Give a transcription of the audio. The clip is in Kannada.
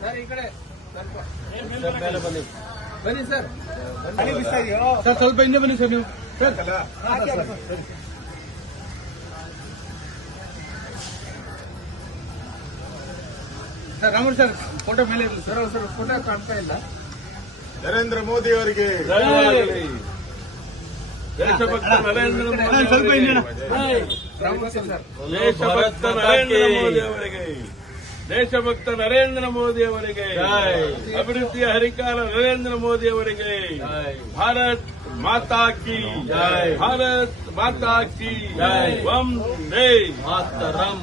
ಸರ್ ಈ ಕಡೆ ಮೇಲೆ ಬನ್ನಿ ಬನ್ನಿ ಸರ್ ಸರ್ ಸ್ವಲ್ಪ ಹಿಂದೆ ಬನ್ನಿ ಸರ್ ನೀವು ಸರ್ ರಾಮೂರ್ ಸರ್ ಫೋಟೋ ಮೇಲೆ ಇರಲಿ ಸರ್ ಸರ್ ಫೋಟೋ ಕಾಣ್ತಾ ಇಲ್ಲ ನರೇಂದ್ರ ಮೋದಿ ಅವರಿಗೆ ದೇಶಭಕ್ತ ನರೇಂದ್ರ ಮೋದಿ ಸ್ವಲ್ಪ ಹಿಂದೆ ದೇಶಭಕ್ತ ನರೇಂದ್ರ ಮೋದಿ ಅವರಿಗೆ ದೇಶಭಕ್ತ ನರೇಂದ್ರ ಮೋದಿ ಅವರಿಗೆ ಅಭಿವೃದ್ಧಿಯ ಹರಿಕಾರ ನರೇಂದ್ರ ಮೋದಿ ಅವರಿಗೆ ಭಾರತ್ ಮಾತಾ ಕಿ ಭಾರತ್ ಮಾತಾ ಕಿ ವಂದೇ ಮಾತರಂ.